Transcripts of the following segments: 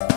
Well,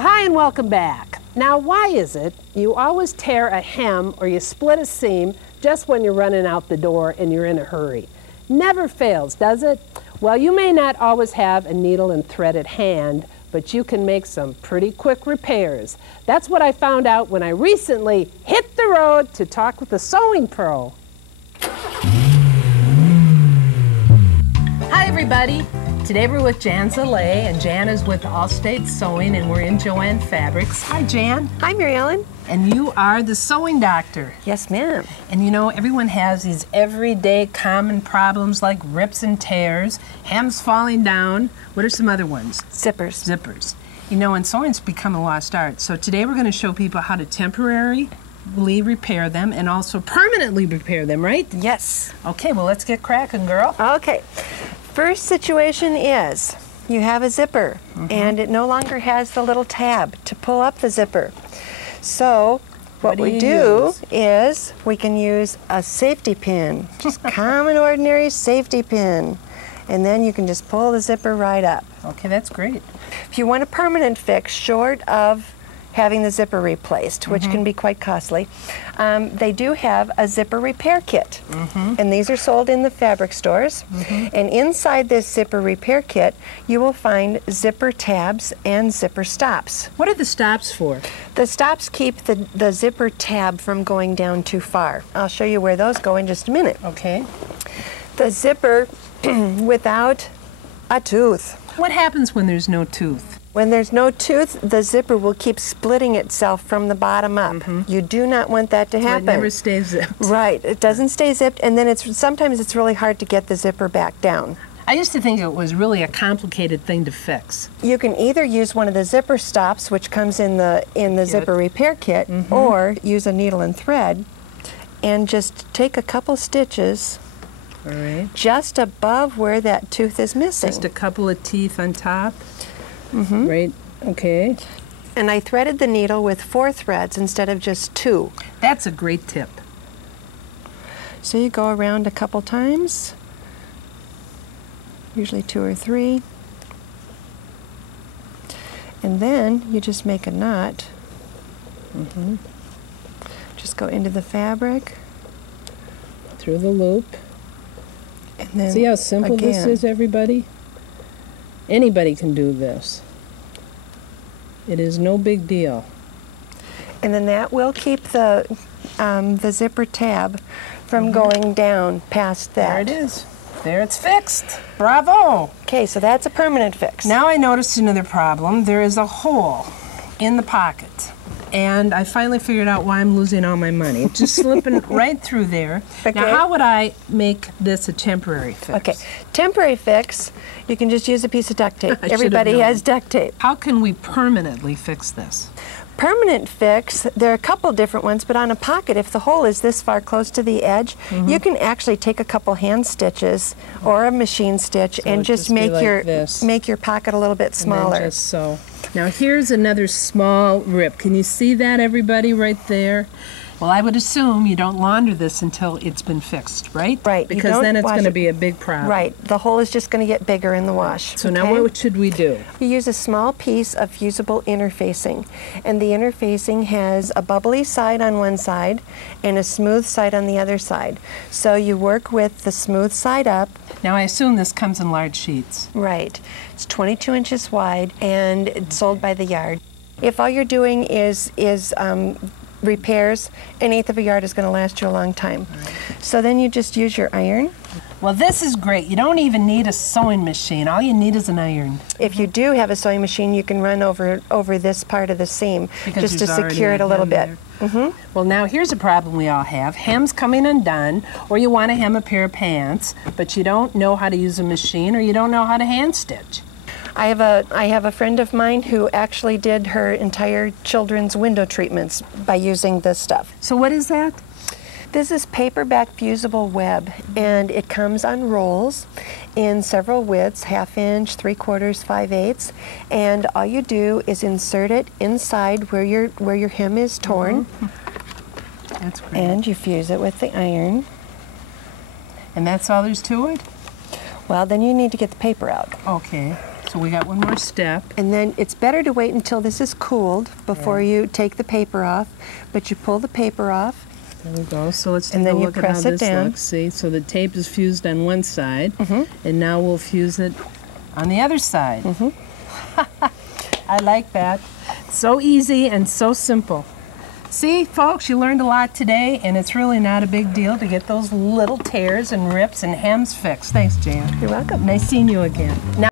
hi and welcome back. Now, why is it you always tear a hem or you split a seam just when you're running out the door and you're in a hurry? Never fails, does it? Well, you may not always have a needle and thread at hand, but you can make some pretty quick repairs. That's what I found out when I recently hit the road to talk with a sewing pro. Hi, everybody. Today we're with Jan Zallee, and Jan is with Allstate Sewing, and we're in Joann Fabrics. Hi, Jan. Hi, Mary Ellen. And you are the sewing doctor. Yes, ma'am. And you know, everyone has these everyday common problems like rips and tears, hems falling down. What are some other ones? Zippers. Zippers. You know, and sewing's become a lost art. So today we're going to show people how to temporarily repair them and also permanently repair them, right? Yes. Okay, well, let's get cracking, girl. Okay. First situation is you have a zipper and it no longer has the little tab to pull up the zipper. So what we do is we can use a safety pin, just common ordinary safety pin, and then you can just pull the zipper right up. Okay, that's great. If you want a permanent fix short of having the zipper replaced, which can be quite costly, they do have a zipper repair kit. And these are sold in the fabric stores. And inside this zipper repair kit, you will find zipper tabs and zipper stops. What are the stops for? The stops keep the zipper tab from going down too far. I'll show you where those go in just a minute. Okay. The zipper without a tooth. What happens when there's no tooth? When there's no tooth, the zipper will keep splitting itself from the bottom up. You do not want that to happen. So it never stays zipped. Right, it doesn't stay zipped, and then sometimes it's really hard to get the zipper back down. I used to think it was really a complicated thing to fix. You can either use one of the zipper stops, which comes in the zipper repair kit, or use a needle and thread and just take a couple stitches just above where that tooth is missing. Just a couple of teeth on top. Right, okay. And I threaded the needle with 4 threads instead of just 2. That's a great tip. So you go around a couple times, usually 2 or 3. And then you just make a knot. Just go into the fabric. Through the loop. And then see how simple this is, everybody? Anybody can do this. It is no big deal. And then that will keep the zipper tab from going down past that. There it is. There it's fixed. Bravo! Okay, so that's a permanent fix. Now I noticed another problem. There is a hole in the pocket. And I finally figured out why I'm losing all my money. It's just slipping right through there. Okay. Now, how would I make this a temporary fix? Okay, temporary fix, you can just use a piece of duct tape. Everybody has duct tape. How can we permanently fix this? Permanent fix, there are a couple different ones, but on a pocket, if the hole is this far close to the edge, you can actually take a couple hand stitches or a machine stitch and just make your pocket a little bit smaller. And then just so. Now here's another small rip. Can you see that, everybody, right there? Well, I would assume you don't launder this until it's been fixed, right? Right. Because then it's going to be a big problem. Right. The hole is just going to get bigger in the wash. So now what should we do? You use a small piece of fusible interfacing. And the interfacing has a bubbly side on one side and a smooth side on the other side. So you work with the smooth side up. Now I assume this comes in large sheets. Right. It's 22 inches wide and it's sold by the yard. If all you're doing is repairs, 1/8 of a yard is going to last you a long time. So then you just use your iron. Well, this is great. You don't even need a sewing machine. All you need is an iron. If you do have a sewing machine, you can run over this part of the seam just to secure it a little bit. Well, now here's a problem we all have. Hems coming undone, or you want to hem a pair of pants, but you don't know how to use a machine or you don't know how to hand stitch. I have a friend of mine who actually did her entire children's window treatments by using this stuff. So what is that? This is paperback fusible web, and it comes on rolls in several widths, 1/2 inch, 3/4, 5/8, and all you do is insert it inside where your hem is torn. That's great. And you fuse it with the iron. And that's all there's to it? Well, then you need to get the paper out. Okay, so we got one more step. And then it's better to wait until this is cooled before you take the paper off, but you pull the paper off. There we go. So let's take And then a you look at how press it this down. looks. See, so the tape is fused on one side, and now we'll fuse it on the other side. I like that. So easy and so simple. See, folks, you learned a lot today, and it's really not a big deal to get those little tears and rips and hems fixed. Thanks, Jan. You're welcome. Nice seeing you again. Now